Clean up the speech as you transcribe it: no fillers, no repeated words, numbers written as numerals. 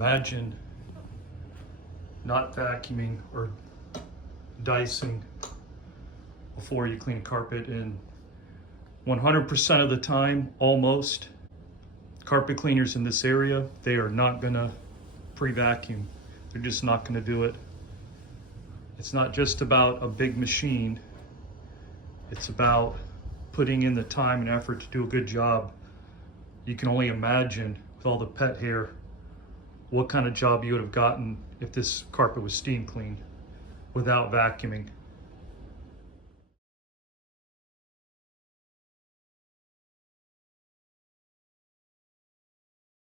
Imagine not vacuuming or dicing before you clean a carpet, and 100% of the time, almost, carpet cleaners in this area, they are not gonna pre-vacuum. They're just not gonna do it. It's not just about a big machine. It's about putting in the time and effort to do a good job. You can only imagine with all the pet hair, what kind of job you would have gotten if this carpet was steam cleaned without vacuuming.